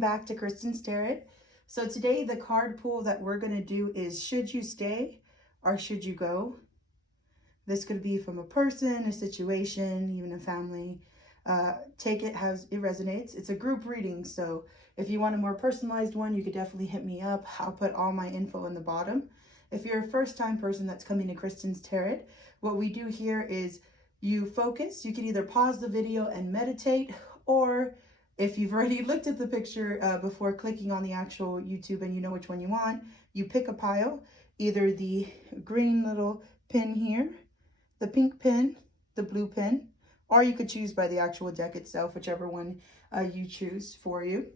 back to Kristen's Tarot. So today the card pull that we're going to do is should you stay or should you go? This could be from a person, a situation, even a family. Take it how it resonates. It's a group reading, so if you want a more personalized one, you could definitely hit me up. I'll put all my info in the bottom. If you're a first-time person that's coming to Kristen's Tarot, what we do here is you focus. You can either pause the video and meditate, or if you've already looked at the picture before clicking on the actual YouTube and you know which one you want, you pick a pile, either the green little pin here, the pink pin, the blue pin, or you could choose by the actual deck itself, whichever one you choose for you.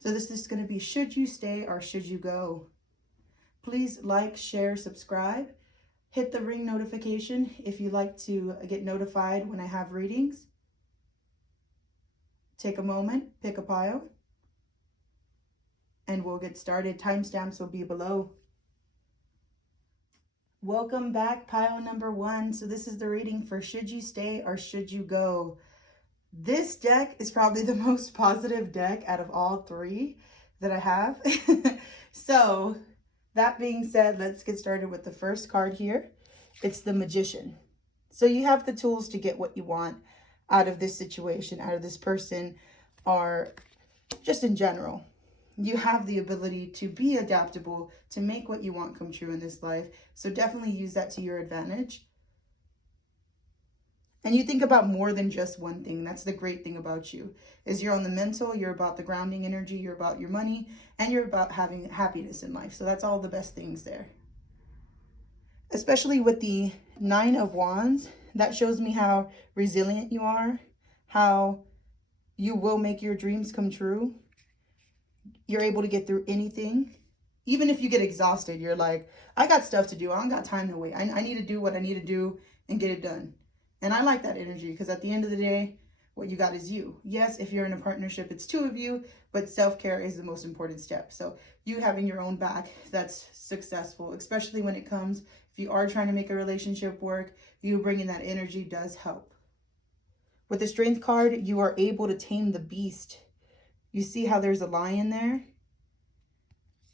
So this is going to be should you stay or should you go? Please like, share, subscribe. Hit the ring notification if you like to get notified when I have readings. Take a moment, pick a pile, and we'll get started. Timestamps will be below. Welcome back, pile number 1. So this is the reading for should you stay or should you go? This deck is probably the most positive deck out of all 3 that I have. So that being said, let's get started with the first card here. It's the Magician. So you have the tools to get what you want out of this situation, out of this person, or just in general. You have the ability to be adaptable, to make what you want come true in this life. So definitely use that to your advantage. And you think about more than just one thing. That's the great thing about you, is you're on the mental, you're about the grounding energy, you're about your money, and you're about having happiness in life. So that's all the best things there. Especially with the 9 of Wands, that shows me how resilient you are, how you will make your dreams come true. You're able to get through anything. Even if you get exhausted, you're like, I got stuff to do. I don't got time to wait. I need to do what I need to do and get it done. And I like that energy, because at the end of the day, what you got is you. Yes, if you're in a partnership, it's 2 of you, but self-care is the most important step. So you having your own back, that's successful, especially when it comes, if you are trying to make a relationship work, you bringing that energy does help. With the Strength card, you are able to tame the beast. You see how there's a lion there?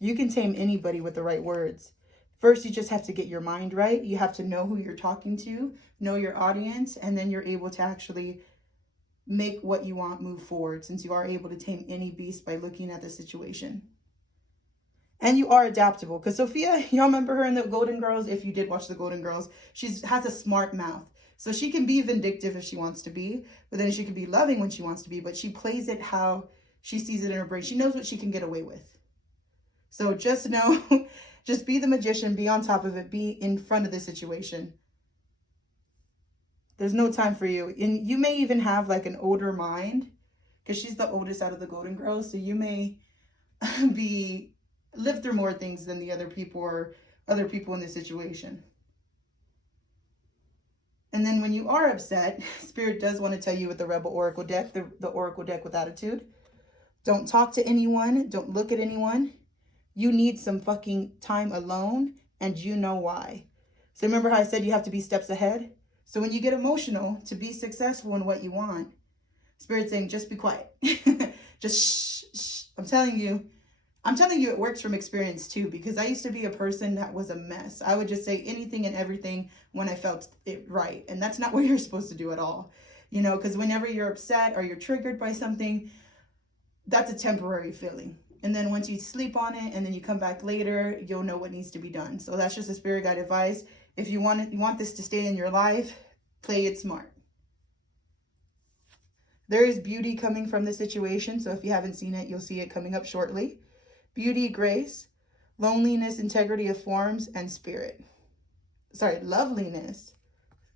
You can tame anybody with the right words. First, you just have to get your mind right. You have to know who you're talking to, know your audience, and then you're able to actually make what you want move forward, since you are able to tame any beast by looking at the situation. And you are adaptable, because Sophia, y'all remember her in the Golden Girls? If you did watch the Golden Girls, she has a smart mouth. So she can be vindictive if she wants to be, but then she can be loving when she wants to be, but she plays it how she sees it in her brain. She knows what she can get away with. So just know, just be the magician, be on top of it, be in front of the situation. There's no time for you. And you may even have like an older mind, because she's the oldest out of the Golden Girls. So you may live through more things than the other people or other people in this situation. And then when you are upset, Spirit does want to tell you with the Rebel Oracle deck, the Oracle deck with attitude, don't talk to anyone. Don't look at anyone. You need some fucking time alone, and you know why. So remember how I said you have to be steps ahead? So when you get emotional, to be successful in what you want, Spirit's saying, just be quiet. Just shh, shh. I'm telling you it works from experience too, because I used to be a person that was a mess. I would just say anything and everything when I felt it right. And that's not what you're supposed to do at all. You know, because whenever you're upset or you're triggered by something, that's a temporary feeling. And then once you sleep on it and then you come back later, you'll know what needs to be done. So that's just a spirit guide advice. If you want this to stay in your life, play it smart. There is beauty coming from the situation. So if you haven't seen it, you'll see it coming up shortly. Beauty, grace, loneliness, integrity of forms, and spirit. Sorry, loveliness.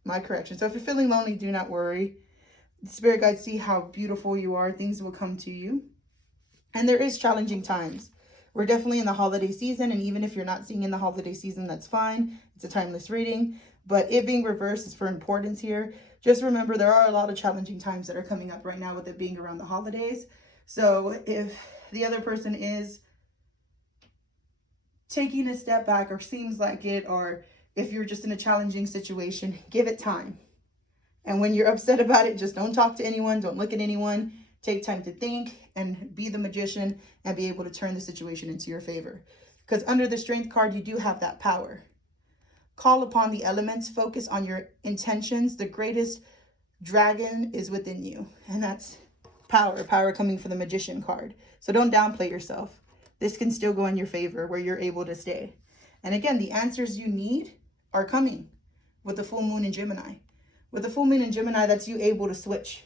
My correction. So if you're feeling lonely, do not worry. The spirit guides see how beautiful you are. Things will come to you. And there is challenging times. We're definitely in the holiday season, and even if you're not seeing in the holiday season, that's fine. It's a timeless reading, but it being reversed is for importance here. Just remember, there are a lot of challenging times that are coming up right now with it being around the holidays. So if the other person is taking a step back or seems like it, or if you're just in a challenging situation, give it time. And when you're upset about it, just don't talk to anyone. Don't look at anyone. take time to think and be the magician and be able to turn the situation into your favor. Because under the Strength card, you do have that power. Call upon the elements, focus on your intentions. The greatest dragon is within you, and that's power coming from the Magician card. So don't downplay yourself. This can still go in your favor where you're able to stay. And again, the answers you need are coming with the full moon in Gemini. With the full moon in Gemini, that's you able to switch.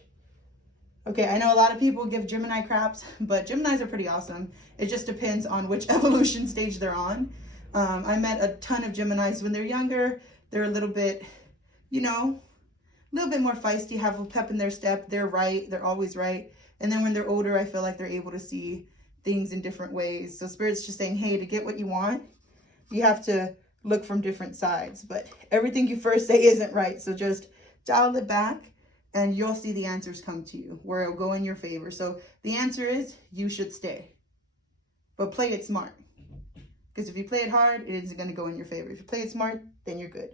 Okay, I know a lot of people give Gemini craps, but Geminis are pretty awesome. It just depends on which evolution stage they're on. I met a ton of Geminis when they're younger. They're a little bit, you know, a little bit more feisty, have a pep in their step. They're right. They're always right. And then when they're older, I feel like they're able to see things in different ways. So Spirit's just saying, hey, to get what you want, you have to look from different sides. But everything you first say isn't right. So just dial it back and you'll see the answers come to you where it'll go in your favor. So the answer is you should stay. But play it smart. Because if you play it hard, it isn't going to go in your favor. If you play it smart, then you're good.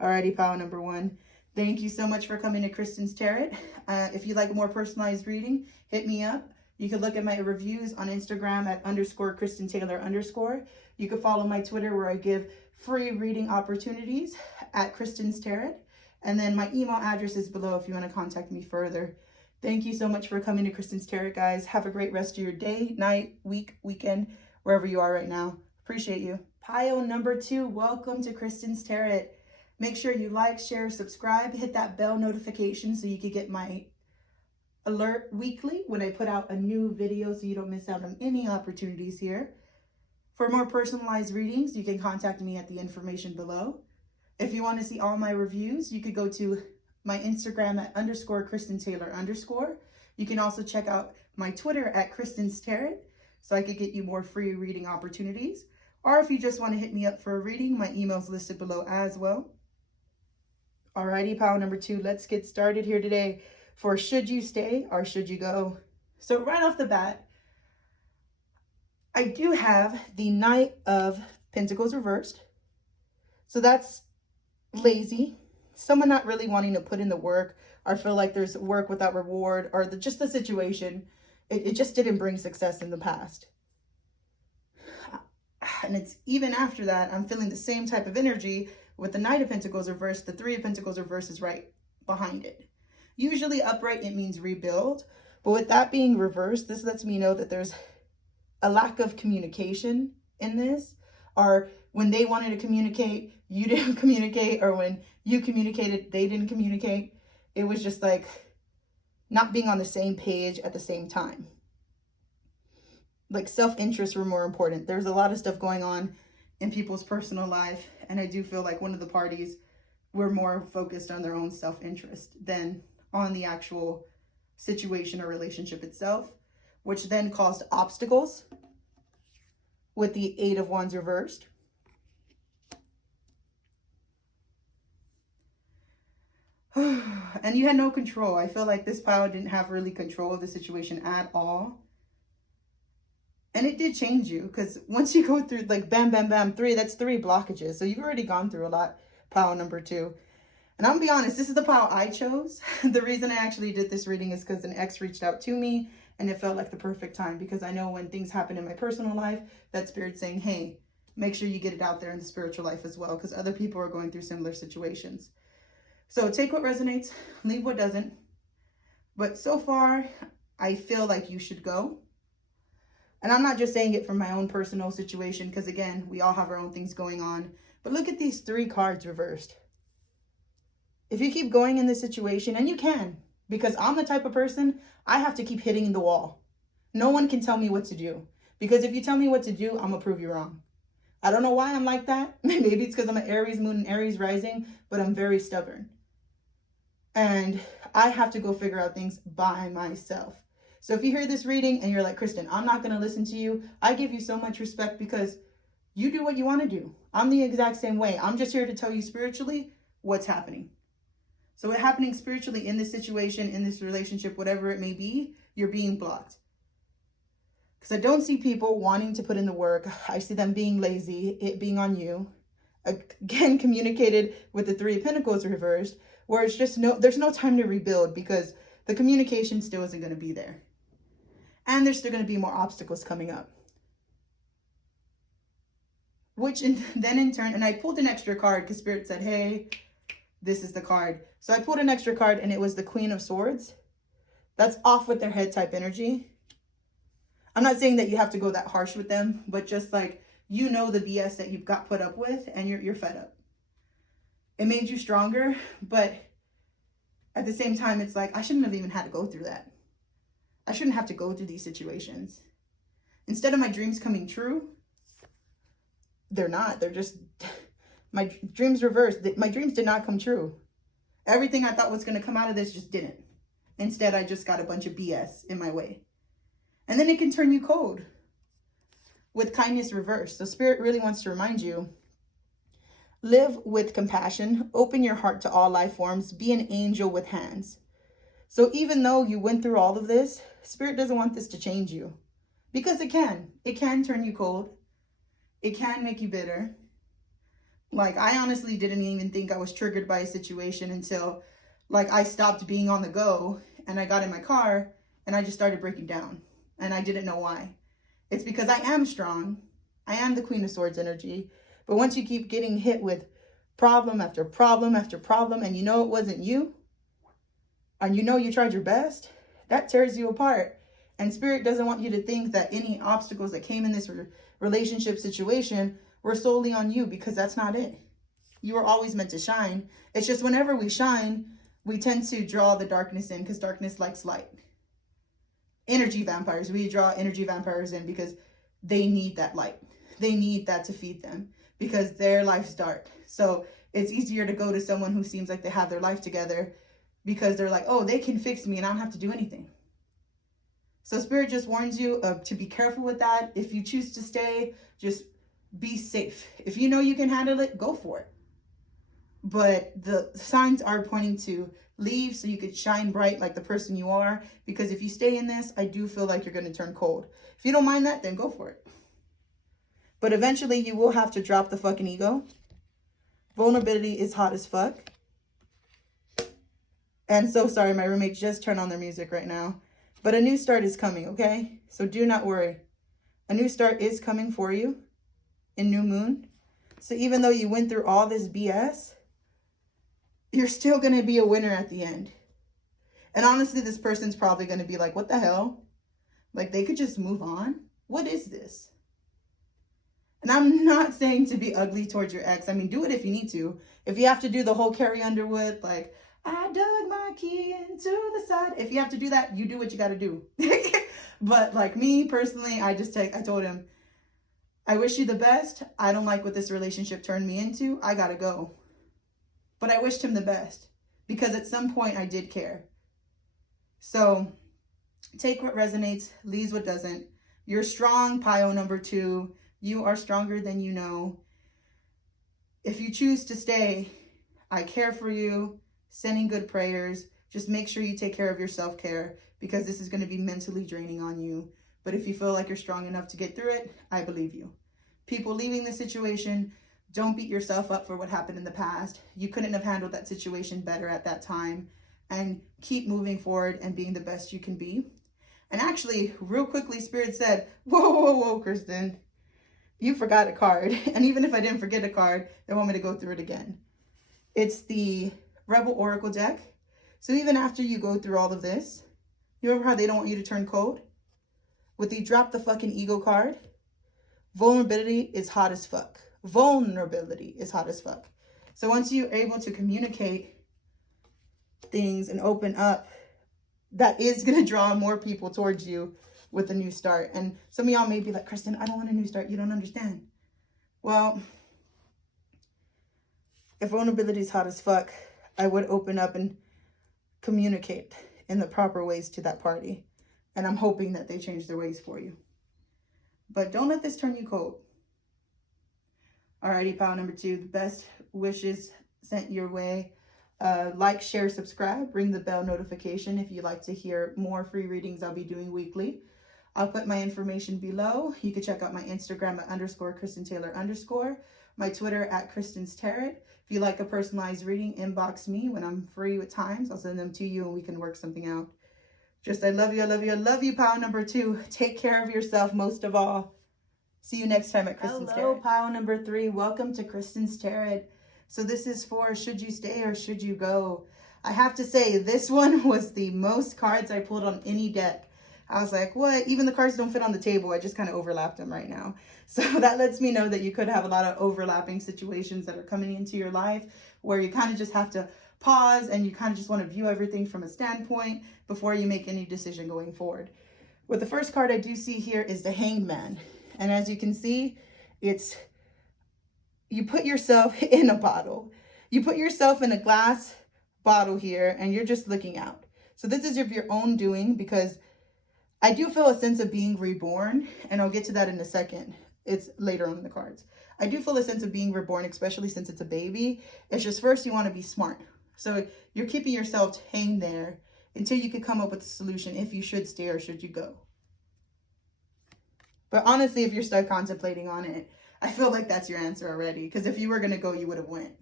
Alrighty, pal number one. Thank you so much for coming to Kristen's Tarot. If you'd like a more personalized reading, hit me up. You can look at my reviews on Instagram at _KristenTaylor_. You can follow my Twitter where I give free reading opportunities at Kristen'sTarot. And then my email address is below if you want to contact me further. Thank you so much for coming to Kristen's Tarot, guys. Have a great rest of your day, night, week, weekend, wherever you are right now. Appreciate you. Pile number 2, welcome to Kristen's Tarot. Make sure you like, share, subscribe, hit that bell notification so you can get my alert weekly when I put out a new video so you don't miss out on any opportunities here. For more personalized readings, you can contact me at the information below. If you want to see all my reviews, you could go to my Instagram at _KristenTaylor_. You can also check out my Twitter at Kristen'sTarot so I could get you more free reading opportunities. Or if you just want to hit me up for a reading, my email's listed below as well. Alrighty, pile number 2, let's get started here today for should you stay or should you go? So right off the bat, I do have the Knight of Pentacles reversed. So that's lazy, someone not really wanting to put in the work or feel like there's work without reward or just the situation. It just didn't bring success in the past. And it's even after that, I'm feeling the same type of energy with the Knight of Pentacles reversed. The Three of Pentacles reversed is right behind it. Usually upright, it means rebuild. But with that being reversed, this lets me know that there's a lack of communication in this. Or when they wanted to communicate, you didn't communicate. Or when you communicated, they didn't communicate. It was just like not being on the same page at the same time. Like self-interest were more important. There's a lot of stuff going on in people's personal life. And I do feel like one of the parties were more focused on their own self-interest than on the actual situation or relationship itself, which then caused obstacles with the Eight of Wands reversed. And you had no control. I feel like this pile didn't have really control of the situation at all. And it did change you, because once you go through like bam, bam, bam, 3, that's 3 blockages. So you've already gone through a lot, pile number 2. And I'm gonna be honest, this is the pile I chose. The reason I actually did this reading is because an ex reached out to me and it felt like the perfect time, because I know when things happen in my personal life, that Spirit's saying, hey, make sure you get it out there in the spiritual life as well, because other people are going through similar situations. So take what resonates, leave what doesn't. But so far, I feel like you should go. And I'm not just saying it from my own personal situation, because again, we all have our own things going on. But look at these 3 cards reversed. If you keep going in this situation, and you can, because I'm the type of person, I have to keep hitting the wall. No one can tell me what to do. Because if you tell me what to do, I'm going to prove you wrong. I don't know why I'm like that. Maybe it's because I'm an Aries moon and Aries rising, but I'm very stubborn. And I have to go figure out things by myself. So if you hear this reading and you're like, Kristen, I'm not going to listen to you, I give you so much respect because you do what you want to do. I'm the exact same way. I'm just here to tell you spiritually what's happening. So what's happening spiritually in this situation, in this relationship, whatever it may be, you're being blocked. Because I don't see people wanting to put in the work. I see them being lazy, it being on you. Again, communicated with the Three of Pentacles reversed, where it's just there's no time to rebuild, because the communication still isn't going to be there. And there's still going to be more obstacles coming up. Then in turn, and I pulled an extra card because Spirit said, hey, this is the card. So I pulled an extra card and it was the Queen of Swords. That's off with their head type energy. I'm not saying that you have to go that harsh with them, but just like, you know, the BS that you've got put up with and you're fed up. It made you stronger, but at the same time, it's like, I shouldn't have even had to go through that. I shouldn't have to go through these situations. Instead of my dreams coming true, they're not. They're just, my dreams reversed. My dreams did not come true. Everything I thought was going to come out of this just didn't. Instead, I just got a bunch of BS in my way. And then it can turn you cold with kindness reversed. So Spirit really wants to remind you, live with compassion, open your heart to all life forms, be an angel with hands. So even though you went through all of this, Spirit doesn't want this to change you, because it can. It can turn you cold. It can make you bitter. Like, I honestly didn't even think I was triggered by a situation until, like, I stopped being on the go and I got in my car and I just started breaking down. And I didn't know why. It's because I am strong. I am the Queen of Swords energy. But once you keep getting hit with problem after problem after problem, and you know it wasn't you, and you know you tried your best, that tears you apart. And Spirit doesn't want you to think that any obstacles that came in this relationship situation were solely on you, because that's not it. You were always meant to shine. It's just whenever we shine, we tend to draw the darkness in, because darkness likes light. Energy vampires, we draw energy vampires in because they need that light. They need that to feed them because their life's dark. So it's easier to go to someone who seems like they have their life together because they're like, oh, they can fix me and I don't have to do anything. So Spirit just warns you to be careful with that. If you choose to stay, just be safe. If you know you can handle it, go for it. But the signs are pointing to leave so you could shine bright like the person you are. Because if you stay in this, I do feel like you're going to turn cold. If you don't mind that, then go for it. But eventually you will have to drop the fucking ego. Vulnerability is hot as fuck. And so sorry, my roommate just turned on their music right now. But a new start is coming, okay? So do not worry. A new start is coming for you in New Moon. So even though you went through all this BS, you're still going to be a winner at the end. And honestly, this person's probably going to be like, what the hell? Like, they could just move on? What is this? And I'm not saying to be ugly towards your ex. I mean, do it if you need to. If you have to do the whole Carrie Underwood, like, I dug my key into the side. If you have to do that, you do what you got to do. But like me personally, I told him, I wish you the best. I don't like what this relationship turned me into. I got to go. But I wished him the best because at some point I did care. So take what resonates, leaves what doesn't. You're strong, Pio number 2. You are stronger than you know. If you choose to stay, I care for you. Sending good prayers. Just make sure you take care of your self-care because this is going to be mentally draining on you. But if you feel like you're strong enough to get through it, I believe you. People leaving the situation, don't beat yourself up for what happened in the past. You couldn't have handled that situation better at that time. And keep moving forward and being the best you can be. And actually, real quickly, Spirit said, whoa, Kristen. You forgot a card. And even if I didn't forget a card, they want me to go through it again. It's the Rebel Oracle deck. So even after you go through all of this, you remember how they don't want you to turn cold? With the drop the fucking ego card, vulnerability is hot as fuck. Vulnerability is hot as fuck. So once you're able to communicate things and open up, that is going to draw more people towards you with a new start. And some of y'all may be like, Kristen, I don't want a new start. You don't understand. Well, if vulnerability is hot as fuck, I would open up and communicate in the proper ways to that party. And I'm hoping that they change their ways for you. But don't let this turn you cold. Alrighty, pile number 2, the best wishes sent your way. Like, share, subscribe, ring the bell notification if you'd like to hear more free readings I'll be doing weekly. I'll put my information below. You can check out my Instagram at _KristenTaylor_, my Twitter at Kristen'sTarot. If you like a personalized reading, inbox me when I'm free with times. I'll send them to you and we can work something out. Just, I love you, I love you, I love you, pile number 2. Take care of yourself most of all. See you next time at Kristen's Tarot. Hello, pile number 3. Welcome to Kristen's Tarot. So this is for should you stay or should you go? I have to say, this one was the most cards I pulled on any deck. I was like, what? Even the cards don't fit on the table. I just kind of overlapped them right now. So that lets me know that you could have a lot of overlapping situations that are coming into your life where you kind of just have to pause and you kind of just want to view everything from a standpoint before you make any decision going forward. With the first card I do see here is the Hanged Man. And as you can see, it's you put yourself in a bottle. You put yourself in a glass bottle here and you're just looking out. So this is of your own doing, because I do feel a sense of being reborn, and I'll get to that in a second. It's later on in the cards. I do feel a sense of being reborn, especially since it's a baby. It's just first you want to be smart. So you're keeping yourself hanged there until you can come up with a solution if you should stay or should you go. But honestly, if you're stuck contemplating on it, I feel like that's your answer already. Because if you were going to go, you would have went.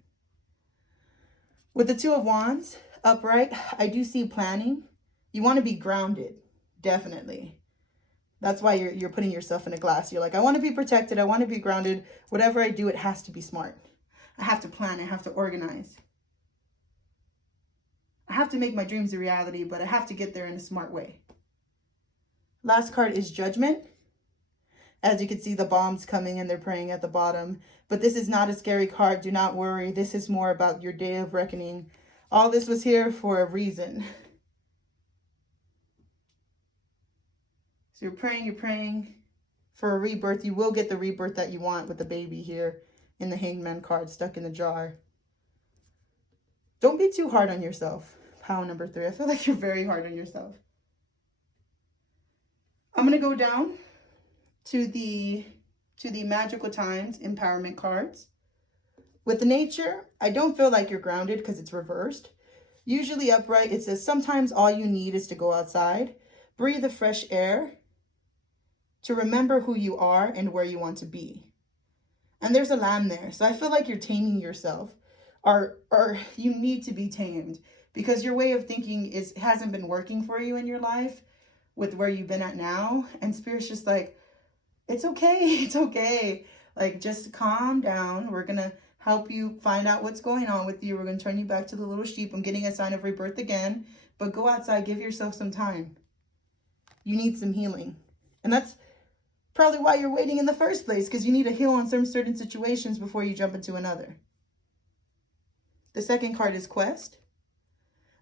With the 2 of Wands upright, I do see planning. You want to be grounded. Definitely. That's why you're putting yourself in a glass. You're like, I want to be protected. I want to be grounded. Whatever I do, it has to be smart. I have to plan. I have to organize. I have to make my dreams a reality, but I have to get there in a smart way. Last card is Judgment. As you can see, the bombs coming and they're praying at the bottom. But this is not a scary card. Do not worry. This is more about your day of reckoning. All this was here for a reason. So you're praying for a rebirth. You will get the rebirth that you want with the baby here in the Hanged Man card stuck in the jar. Don't be too hard on yourself. Pile number 3. I feel like you're very hard on yourself. I'm going to go down to the Magical Times Empowerment cards. With the Nature, I don't feel like you're grounded because it's reversed. Usually upright, it says sometimes all you need is to go outside, breathe the fresh air, to remember who you are and where you want to be. And there's a lamb there. So I feel like you're taming yourself, or you need to be tamed, because your way of thinking hasn't been working for you in your life with where you've been at now. And Spirit's just like, it's okay. It's okay. Like, just calm down. We're going to help you find out what's going on with you. We're going to turn you back to the little sheep. I'm getting a sign of rebirth again, but go outside, give yourself some time. You need some healing. And that's probably why you're waiting in the first place, because you need to heal on some certain situations before you jump into another. The second card is Quest.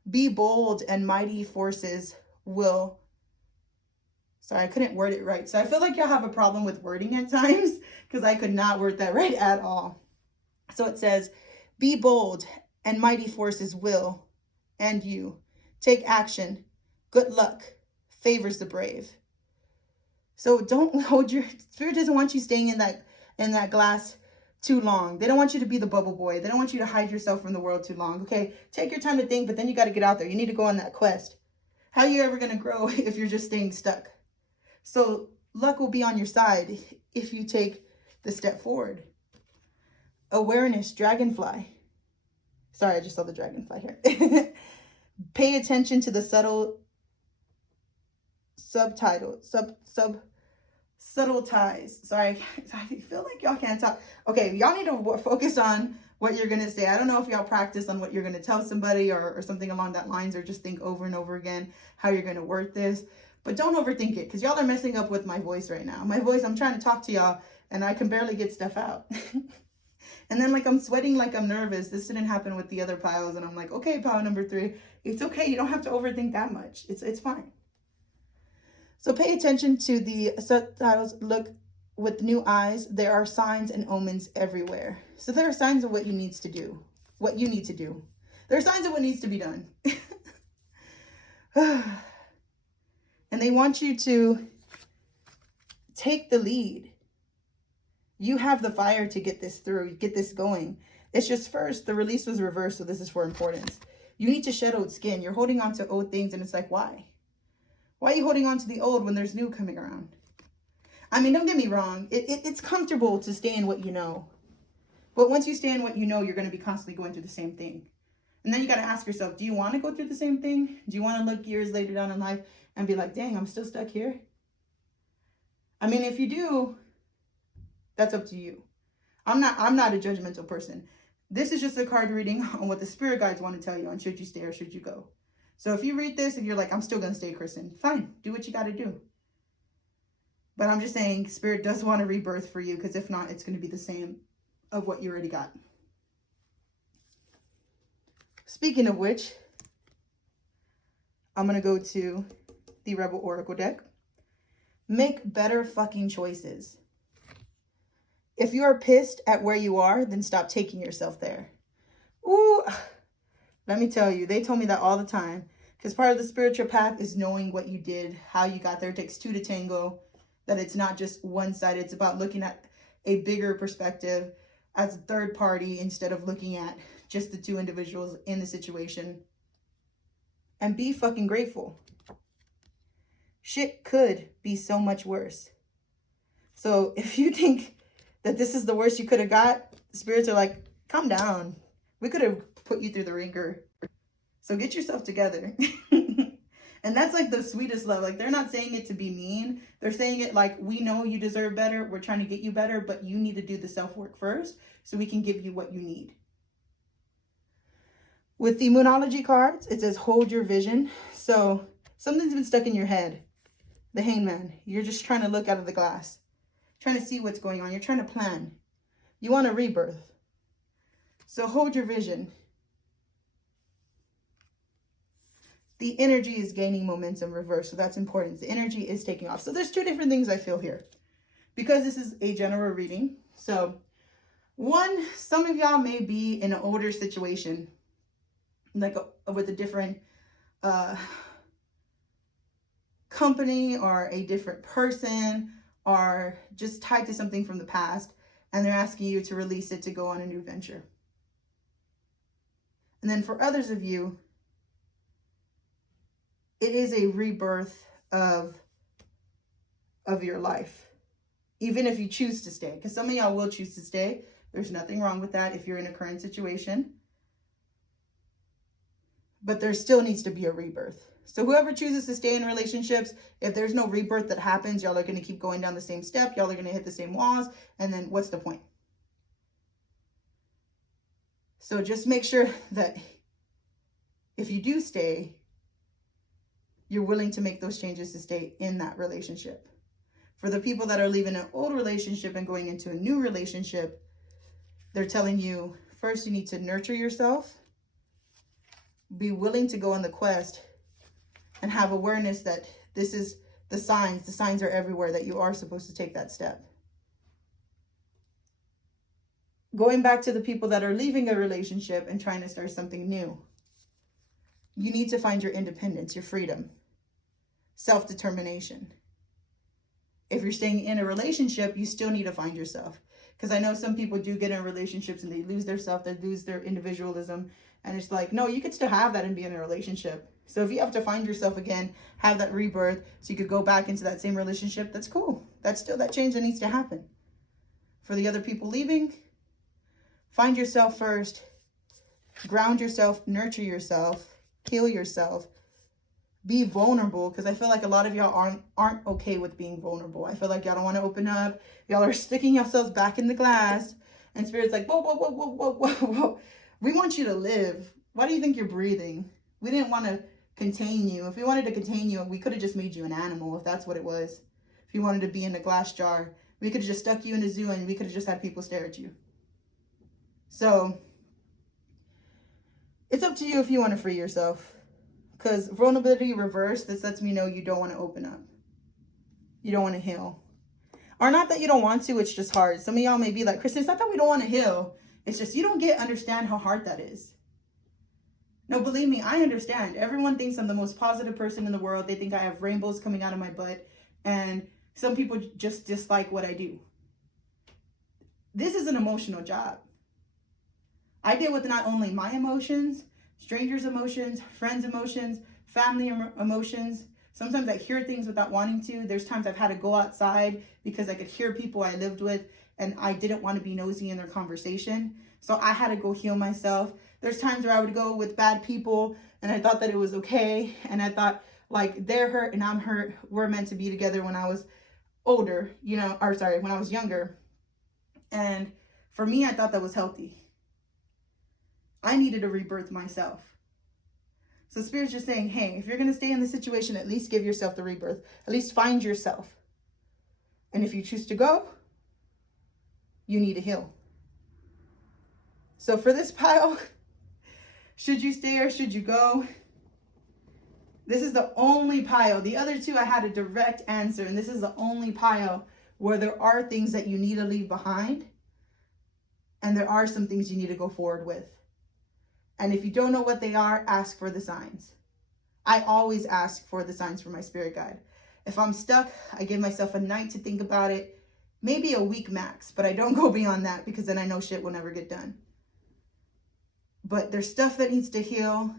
Be bold and mighty forces will... Sorry, I couldn't word it right. So I feel like y'all have a problem with wording at times, because I could not word that right at all. So it says, be bold and mighty forces will, and you, take action. Good luck favors the brave. So don't hold your... Spirit doesn't want you staying in that glass too long. They don't want you to be the bubble boy. They don't want you to hide yourself from the world too long. Okay, take your time to think, but then you got to get out there. You need to go on that quest. How are you ever going to grow if you're just staying stuck? So luck will be on your side if you take the step forward. Awareness, dragonfly. Sorry, I just saw the dragonfly here. Pay attention to the subtle subtle ties. Sorry, I feel like y'all can't talk. Okay, y'all need to focus on what you're going to say. I don't know if y'all practice on what you're going to tell somebody or something along that lines, or just think over and over again how you're going to word this. But don't overthink it, because y'all are messing up with my voice right now. My voice, I'm trying to talk to y'all, and I can barely get stuff out. And then, like, I'm sweating like I'm nervous. This didn't happen with the other piles, and I'm like, okay, pile number 3. It's okay. You don't have to overthink that much. It's fine. So pay attention to the subtitles. Look with new eyes. There are signs and omens everywhere. So there are signs of what you need to do. What you need to do. There are signs of what needs to be done. And they want you to take the lead. You have the fire to get this through, get this going. It's just first, the release was reversed, so this is for importance. You need to shed old skin. You're holding on to old things, and it's like, why? Why are you holding on to the old when there's new coming around? I mean, don't get me wrong. It's comfortable to stay in what you know. But once you stay in what you know, you're going to be constantly going through the same thing. And then you got to ask yourself, do you want to go through the same thing? Do you want to look years later down in life and be like, dang, I'm still stuck here? I mean, if you do, that's up to you. I'm not a judgmental person. This is just a card reading on what the spirit guides want to tell you on should you stay or should you go. So if you read this and you're like, I'm still going to stay, Kristen, fine, do what you got to do. But I'm just saying, spirit does want a rebirth for you, because if not, it's going to be the same of what you already got. Speaking of which, I'm going to go to the Rebel Oracle deck. Make better fucking choices. If you are pissed at where you are, then stop taking yourself there. Ooh, let me tell you, they told me that all the time. Because part of the spiritual path is knowing what you did, how you got there. It takes two to tango. That it's not just one-sided. It's about looking at a bigger perspective as a third party instead of looking at just the two individuals in the situation. And be fucking grateful. Shit could be so much worse. So if you think that this is the worst you could have got, spirits are like, calm down. We could have put you through the ringer. So get yourself together. And that's like the sweetest love. Like, they're not saying it to be mean. They're saying it like, we know you deserve better. We're trying to get you better, but you need to do the self-work first so we can give you what you need. With the Moonology cards, it says hold your vision. So something's been stuck in your head. The Hangman. You're just trying to look out of the glass. Trying to see what's going on. You're trying to plan. You want a rebirth. So hold your vision. The energy is gaining momentum reverse. So that's important. The energy is taking off. So there's two different things I feel here. Because this is a general reading. So one, some of y'all may be in an older situation. Like with a different company or a different person, or just tied to something from the past, and they're asking you to release it to go on a new venture. And then for others of you, it is a rebirth of your life, even if you choose to stay, because some of y'all will choose to stay. There's nothing wrong with that if you're in a current situation, but there still needs to be a rebirth. So whoever chooses to stay in relationships, if there's no rebirth that happens, y'all are going to keep going down the same step. Y'all are going to hit the same walls. And then what's the point? So just make sure that if you do stay, you're willing to make those changes to stay in that relationship. For the people that are leaving an old relationship and going into a new relationship, they're telling you, first you need to nurture yourself, be willing to go on the quest, and have awareness that this is the signs. The signs are everywhere that you are supposed to take that step. Going back to the people that are leaving a relationship and trying to start something new, you need to find your independence, your freedom, self-determination. If you're staying in a relationship, you still need to find yourself. Because I know some people do get in relationships and they lose their self, they lose their individualism. And it's like, no, you could still have that and be in a relationship. So if you have to find yourself again, have that rebirth so you could go back into that same relationship, that's cool. That's still that change that needs to happen. For the other people leaving, find yourself first, ground yourself, nurture yourself, heal yourself, be vulnerable, because I feel like a lot of y'all aren't okay with being vulnerable. I feel like y'all don't want to open up. Y'all are sticking yourselves back in the glass, and Spirit's like, whoa, whoa, whoa, whoa, whoa, whoa, whoa. We want you to live. Why do you think you're breathing? We didn't want to contain you. If we wanted to contain you, we could have just made you an animal, if that's what it was. If you wanted to be in a glass jar, we could have just stuck you in a zoo and we could have just had people stare at you. So it's up to you if you want to free yourself. Because vulnerability reverse, this lets me know you don't want to open up. You don't want to heal. Or not that you don't want to, it's just hard. Some of y'all may be like, Kristen, it's not that we don't want to heal. It's just you don't understand how hard that is. No, believe me, I understand. Everyone thinks I'm the most positive person in the world. They think I have rainbows coming out of my butt. And some people just dislike what I do. This is an emotional job. I deal with not only my emotions, strangers' emotions, friends' emotions, family emotions. Sometimes I hear things without wanting to. There's times I've had to go outside because I could hear people I lived with and I didn't want to be nosy in their conversation. So I had to go heal myself. There's times where I would go with bad people and I thought that it was okay. And I thought like they're hurt and I'm hurt. We're meant to be together when I was older, when I was younger. And for me, I thought that was healthy. I needed to rebirth myself. So Spirit's just saying, hey, if you're going to stay in the situation, at least give yourself the rebirth. At least find yourself. And if you choose to go, you need to heal. So for this pile, should you stay or should you go? This is the only pile. The other two, I had a direct answer. And this is the only pile where there are things that you need to leave behind. And there are some things you need to go forward with. And if you don't know what they are, ask for the signs. I always ask for the signs from my spirit guide. If I'm stuck, I give myself a night to think about it. Maybe a week max, but I don't go beyond that because then I know shit will never get done. But there's stuff that needs to heal.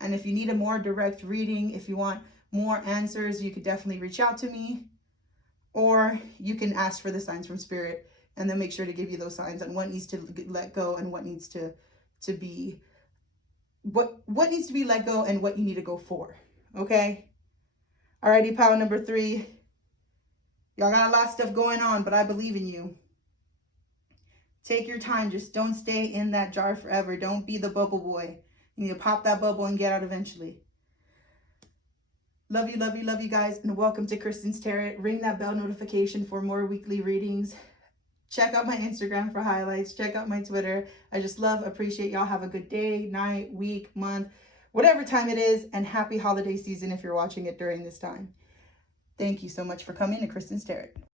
And if you need a more direct reading, if you want more answers, you could definitely reach out to me. Or you can ask for the signs from Spirit and then make sure to give you those signs on what needs to let go and what needs to be, what needs to be let go and what you need to go for. Okay? Alrighty, pile number 3. Y'all got a lot of stuff going on, but I believe in you. Take your time. Just don't stay in that jar forever. Don't be the bubble boy. You need to pop that bubble and get out eventually. Love you, love you, love you guys. And welcome to Kristen's Tarot. Ring that bell notification for more weekly readings. Check out my Instagram for highlights. Check out my Twitter. I just appreciate y'all. Have a good day, night, week, month, whatever time it is. And happy holiday season if you're watching it during this time. Thank you so much for coming to Kristen's Tarot.